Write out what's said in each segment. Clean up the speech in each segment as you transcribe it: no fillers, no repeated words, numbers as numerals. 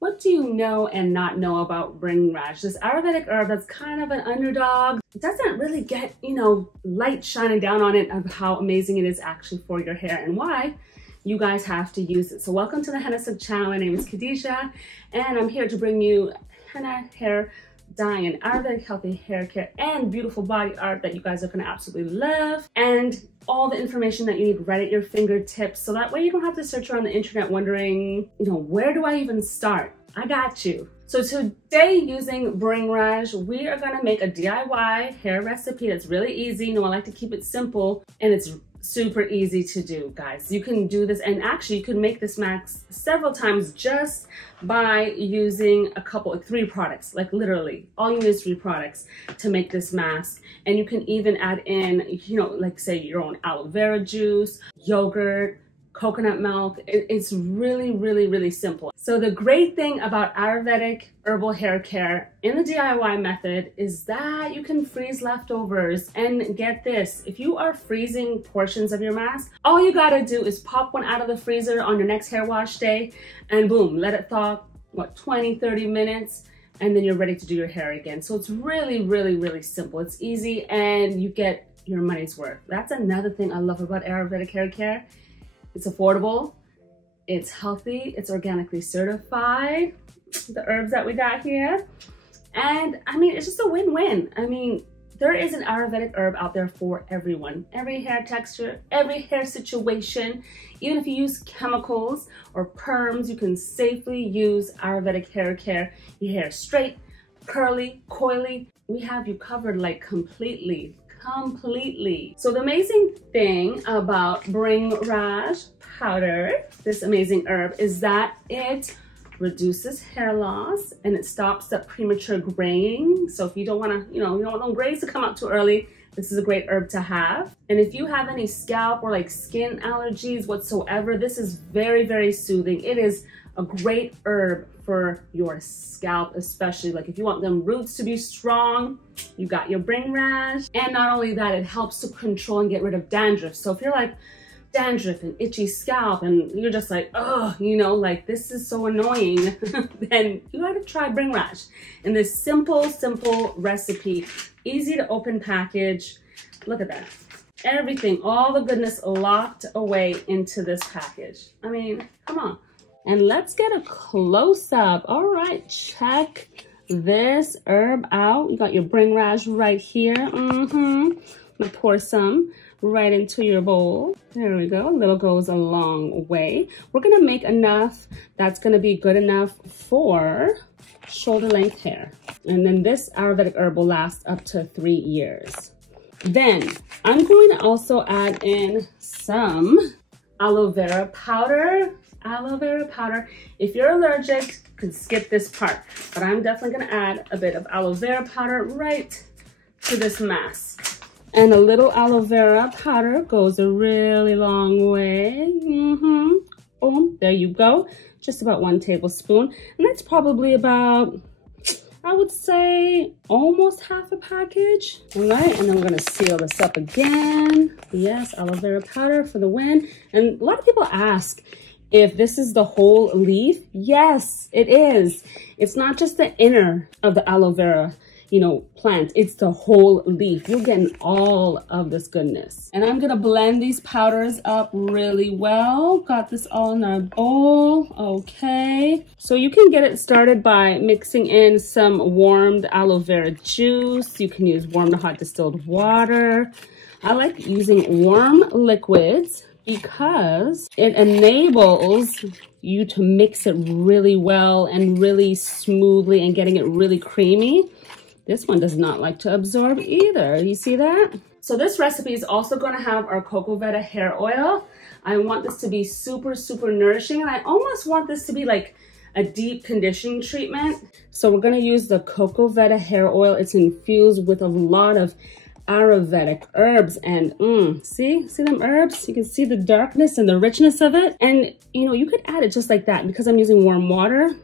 What do you know and not know about Bhringraj? This Ayurvedic herb that's kind of an underdog. It doesn't really get, light shining down on it of how amazing it is actually for your hair and why you guys have to use it. So welcome to the Hennasooq channel. My name is Khadijah and I'm here to bring you henna hair dye and Ayurvedic healthy hair care and beautiful body art that you guys are going to absolutely love, and all the information that you need right at your fingertips, so that way you don't have to search around the internet wondering, where do I even start? I got you. So today, using Bhringraj, we are going to make a DIY hair recipe that's really easy. I like to keep it simple, and it's super easy to do, guys. You can do this, and actually you can make this mask several times just by using three products. Like literally all you need is 3 products to make this mask. And you can even add in, like say your own aloe vera juice, yogurt, coconut milk. It's really, really, really simple. So the great thing about Ayurvedic herbal hair care in the DIY method is that you can freeze leftovers. And get this, if you are freezing portions of your mask, all you gotta do is pop one out of the freezer on your next hair wash day and boom, let it thaw, 20-30 minutes, and then you're ready to do your hair again. So it's really, really, really simple. It's easy and you get your money's worth. That's another thing I love about Ayurvedic hair care. It's affordable, it's healthy, it's organically certified, the herbs that we got here. And it's just a win-win. There is an Ayurvedic herb out there for everyone. Every hair texture, every hair situation. Even if you use chemicals or perms, you can safely use Ayurvedic hair care. Your hair straight, curly, coily, we have you covered like completely. So the amazing thing about Bhringraj powder, this amazing herb, is that it reduces hair loss and it stops that premature graying. So if you don't want to, you don't want grays to come out too early, this is a great herb to have. And if you have any scalp or like skin allergies whatsoever, this is very, very soothing. It is a great herb for your scalp, especially like if you want them roots to be strong, you got your Bhringraj. And not only that, it helps to control and get rid of dandruff. So if you're like dandruff and itchy scalp and you're just like, oh, like this is so annoying, then you gotta try Bhringraj in this simple recipe, easy to open package. Look at that. Everything, all the goodness locked away into this package. Come on. And let's get a close-up. All right, check this herb out. You got your Bhringraj right here. I'm gonna pour some right into your bowl. There we go. A little goes a long way. We're gonna make enough that's gonna be good enough for shoulder-length hair. And then this Ayurvedic herb will last up to 3 years. Then I'm going to also add in some aloe vera powder. Aloe vera powder. If you're allergic, you can skip this part, but I'm definitely going to add a bit of aloe vera powder right to this mask. And a little aloe vera powder goes a really long way. Boom, there you go. Just about 1 tablespoon. And that's probably about, I would say, almost half a package. All right, and then we're gonna seal this up again. Yes, aloe vera powder for the win. And a lot of people ask if this is the whole leaf. Yes, it is. It's not just the inner of the aloe vera, plant. It's the whole leaf. You're getting all of this goodness. And I'm gonna blend these powders up really well. Got this all in our bowl. Okay. So you can get it started by mixing in some warmed aloe vera juice. You can use warm to hot distilled water. I like using warm liquids because it enables you to mix it really well and really smoothly and getting it really creamy. This one does not like to absorb either. You see that? So this recipe is also going to have our Cocoveda hair oil. I want this to be super, super nourishing. And I almost want this to be like a deep conditioning treatment. So we're going to use the Cocoveda hair oil. It's infused with a lot of Ayurvedic herbs, and see them herbs? You can see the darkness and the richness of it. And you could add it just like that. Because I'm using warm water,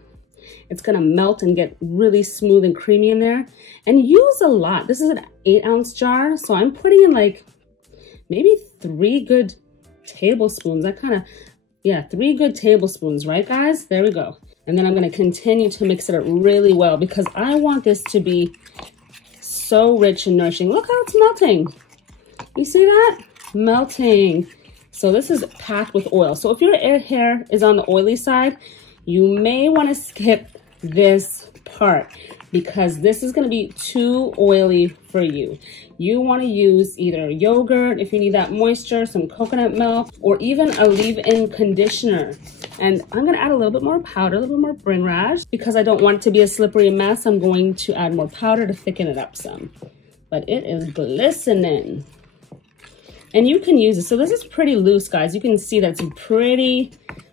it's gonna melt and get really smooth and creamy in there. And use a lot. This is an 8-ounce jar, so I'm putting in like maybe 3 good tablespoons. 3 good tablespoons, right guys? There we go. And then I'm going to continue to mix it up really well because I want this to be so rich and nourishing. Look how it's melting. You see that? Melting. So this is packed with oil. So if your hair is on the oily side, you may want to skip this part because this is going to be too oily for you. You want to use either yogurt if you need that moisture, some coconut milk, or even a leave-in conditioner. And I'm going to add a little bit more powder, a little bit more Bhringraj. Because I don't want it to be a slippery mess, I'm going to add more powder to thicken it up some. But it is glistening. And you can use it. So this is pretty loose, guys. You can see that's pretty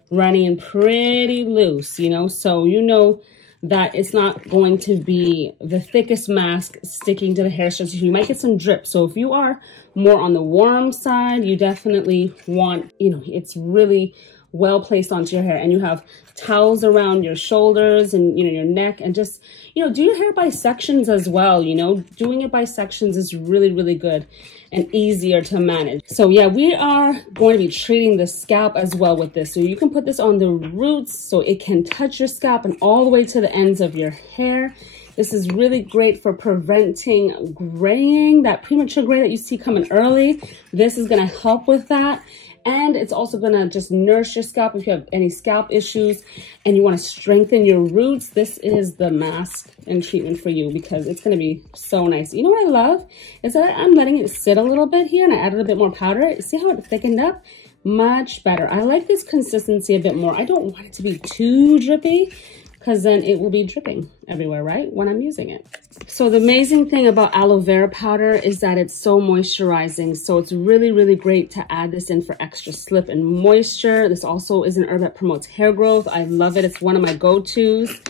runny and pretty loose, you know. So you know that it's not going to be the thickest mask sticking to the hair structure. You might get some drip. So if you are more on the warm side, you definitely want, you know, it's really well placed onto your hair, and you have towels around your shoulders and, you know, your neck, and just, you know, do your hair by sections as well. You know, doing it by sections is really, really good and easier to manage. So yeah, we are going to be treating the scalp as well with this. So you can put this on the roots so it can touch your scalp and all the way to the ends of your hair. This is really great for preventing graying, that premature gray that you see coming early. This is going to help with that. And it's also going to just nourish your scalp if you have any scalp issues and you want to strengthen your roots. This is the mask and treatment for you because it's going to be so nice. You know what I love is that I'm letting it sit a little bit here, and I added a bit more powder. See how it thickened up? Much better. I like this consistency a bit more. I don't want it to be too drippy because then it will be dripping everywhere, right, when I'm using it. So the amazing thing about aloe vera powder is that it's so moisturizing. So it's really, really great to add this in for extra slip and moisture. This also is an herb that promotes hair growth. I love it. It's one of my go-tos.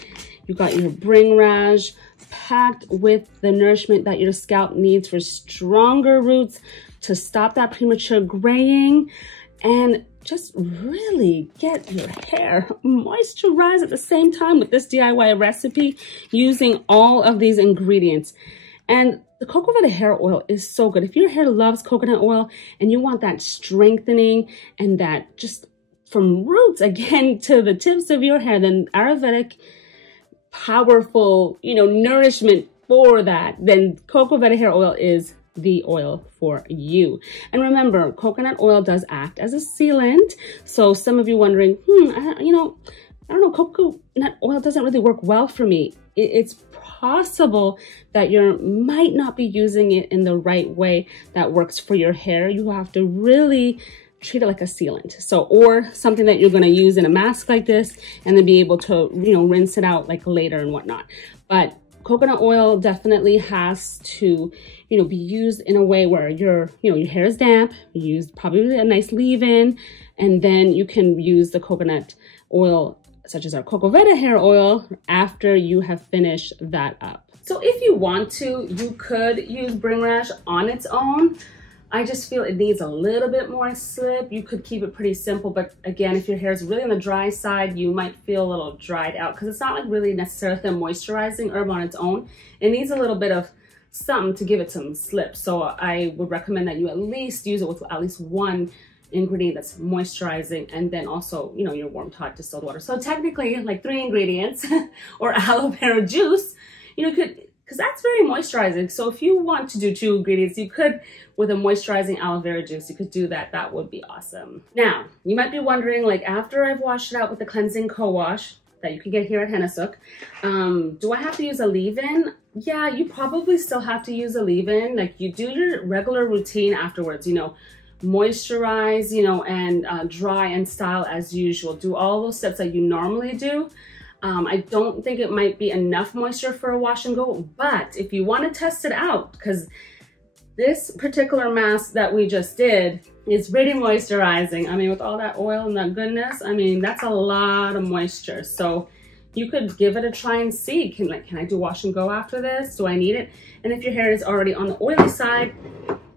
You got your Bhringraj packed with the nourishment that your scalp needs for stronger roots to stop that premature graying and just really get your hair moisturized at the same time with this DIY recipe using all of these ingredients. And the Cocoveda hair oil is so good. If your hair loves coconut oil and you want that strengthening and that just from roots again to the tips of your hair, then Ayurvedic powerful, you know, nourishment for that, then Cocoveda hair oil is the oil for you. And remember, coconut oil does act as a sealant. So some of you wondering, I don't know, coconut oil doesn't really work well for me. It's possible that you might not be using it in the right way that works for your hair. You have to really treat it like a sealant. So, or something that you're going to use in a mask like this and then be able to, you know, rinse it out like later and whatnot. But coconut oil definitely has to, you know, be used in a way where your hair is damp. You use probably a nice leave-in, and then you can use the coconut oil, such as our Cocoveda hair oil, after you have finished that up. So if you want to, you could use Bhringraj on its own. I just feel it needs a little bit more slip. You could keep it pretty simple, but again, if your hair is really on the dry side, you might feel a little dried out because it's not like really necessarily a moisturizing herb on its own. It needs a little bit of something to give it some slip. So I would recommend that you at least use it with at least one ingredient that's moisturizing, and then also, you know, your warm hot distilled water. So technically like 3 ingredients or aloe vera juice, you know, could, because that's very moisturizing. So if you want to do 2 ingredients, you could, with a moisturizing aloe vera juice, you could do that. That would be awesome. Now, you might be wondering, like, after I've washed it out with the cleansing co-wash that you can get here at Hennasooq, do I have to use a leave-in? Yeah, you probably still have to use a leave-in. Like, you do your regular routine afterwards, you know, moisturize, you know, and dry and style as usual. Do all those steps that you normally do. I don't think it might be enough moisture for a wash and go, but if you want to test it out, because this particular mask that we just did is pretty moisturizing. I mean, with all that oil and that goodness, I mean, that's a lot of moisture. So you could give it a try and see. Can I do wash and go after this? Do I need it? And if your hair is already on the oily side,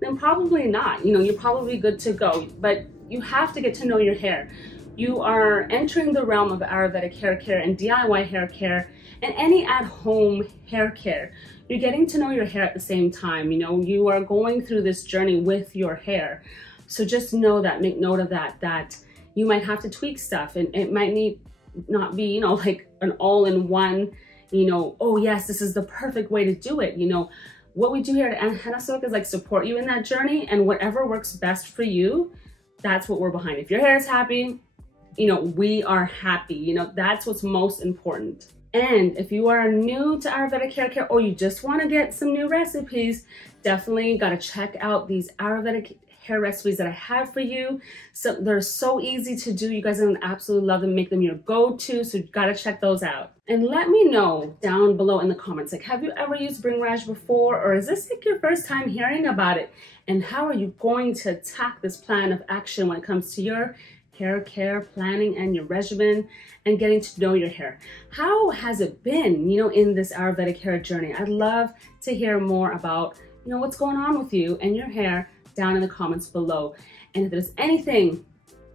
then probably not. You know, you're probably good to go, but you have to get to know your hair. You are entering the realm of Ayurvedic hair care and DIY hair care and any at-home hair care. You're getting to know your hair at the same time. You know, you are going through this journey with your hair. So just know that, make note of that, that you might have to tweak stuff and it might need not be, you know, like an all-in-one, you know, oh yes, this is the perfect way to do it. You know, what we do here at Hennasooq is like support you in that journey, and whatever works best for you, that's what we're behind. If your hair is happy, you know, we are happy. You know, that's what's most important. And if you are new to Ayurvedic hair care, or you just want to get some new recipes, definitely got to check out these Ayurvedic hair recipes that I have for you. So they're so easy to do. You guys are gonna absolutely love them, make them your go-to. So you gotta check those out. And let me know down below in the comments, like, have you ever used Bhringraj before? Or is this like your first time hearing about it? And how are you going to attack this plan of action when it comes to your hair care planning and your regimen and getting to know your hair? How has it been, you know, in this Ayurvedic hair journey? I'd love to hear more about, you know, what's going on with you and your hair down in the comments below. And if there's anything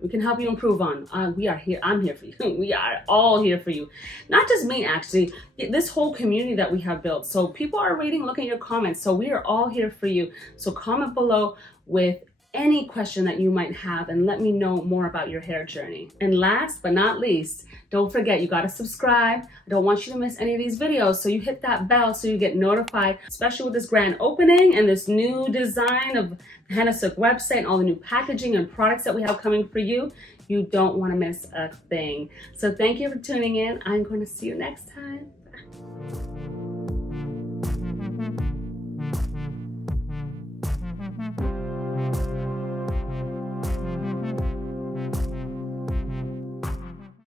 we can help you improve on, we are here. I'm here for you. We are all here for you. Not just me, actually, this whole community that we have built. So people are reading, looking at your comments. So we are all here for you. So comment below with any question that you might have and let me know more about your hair journey. And last but not least, don't forget, you got to subscribe. I don't want you to miss any of these videos, so you hit that bell so you get notified, especially with this grand opening and this new design of the Hennasooq website and all the new packaging and products that we have coming for you. You don't want to miss a thing. So thank you for tuning in. I'm going to see you next time. Bye.